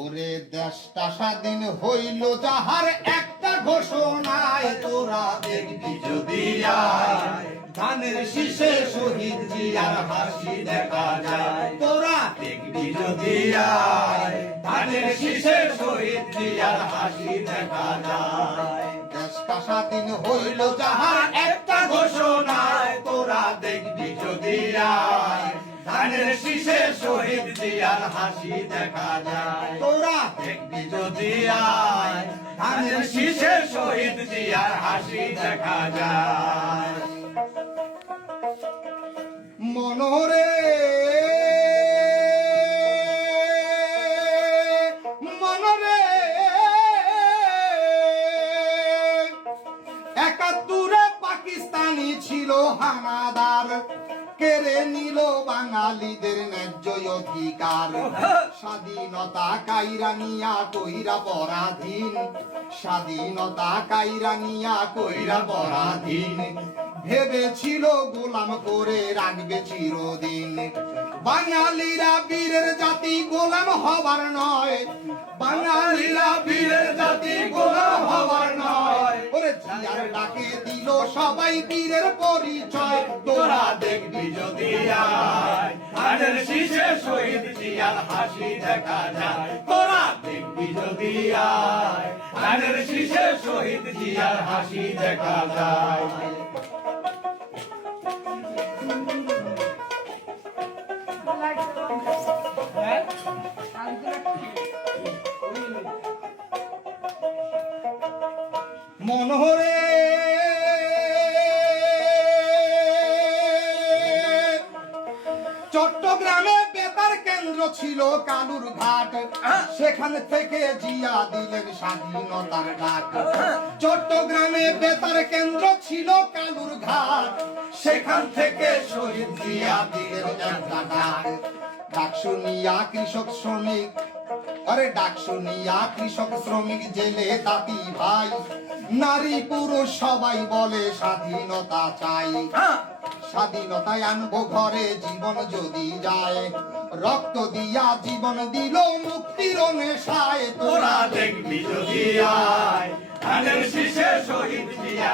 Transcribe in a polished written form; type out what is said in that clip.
ওরে দেশটা স্বাধীন হইল যাহার একটা ঘোষণায় তোরা দেখবি যদি আয় ধানের শীষে শহীদ জিয়ার হাসি দেখা যায় তোরা দেখবি যদি আয় ধানের শীষে শহীদ জিয়ার হাসি দেখা যায় দেশটা স্বাধীন হইল যাহার একটা ঘোষণায় তোরা দেখবি যদি আয় ধানের শীষে শহীদ জিয়ার হাসি দেখা যায় তোরা দেখবি যদি আয় ধানের শীষে শহীদ জিয়ার হাসি দেখা যায় মনোরে মনোরে ৭১ পাকিস্তানি ছিল হানাদার কেড়ে নিল বাঙালিদের ন্যায্য অধিকার স্বাধীনতা কাইরা নিয়া কইরা পরাধীন স্বাধীনতা কাইরা নিয়া কইরা পরাধীন ভেবেছিল গোলাম করে রাখবে চিরদিন বাঙালিরা বীরের জাতি গোলাম হবার নয় বাঙালিরা বীরের জাতি গোলাম হবার নয় ওরে জিয়ার ডাকে দিল সবাই বীরের পরিচয় তোরা দেখবি যদি আয় ধানের শীষে শহীদ জিয়ার হাসি দেখা যায় তোরা দেখবি যদি আয় ধানের শীষে শহীদ জিয়ার হাসি দেখা যায় মনোহরে চট্টগ্রামে বেতার কেন্দ্র ছিল কালুর ঘাট সেখান থেকে জিয়া দিলেন স্বাধীনতার ডাক চট্টগ্রামে বেতার কেন্দ্র ছিল কালুর ঘাট সেখান থেকে শহীদ জিয়া দিলেন একটা ডাক ডাক শুনিয়া কৃষক শ্রমিক আরে ডাক শুনিয়া কৃষক শ্রমিক জেলে তাঁতি ভাই নারী পুরুষ সবাই বলে স্বাধীনতা চাই স্বাধীনতায় আনবো ঘরে জীবন যদি যায় রক্ত দিয়া জীবন দিল মুক্তির নেশায় তোরা দেখবি যদি আয় ধানের শীষে শহীদ জিয়া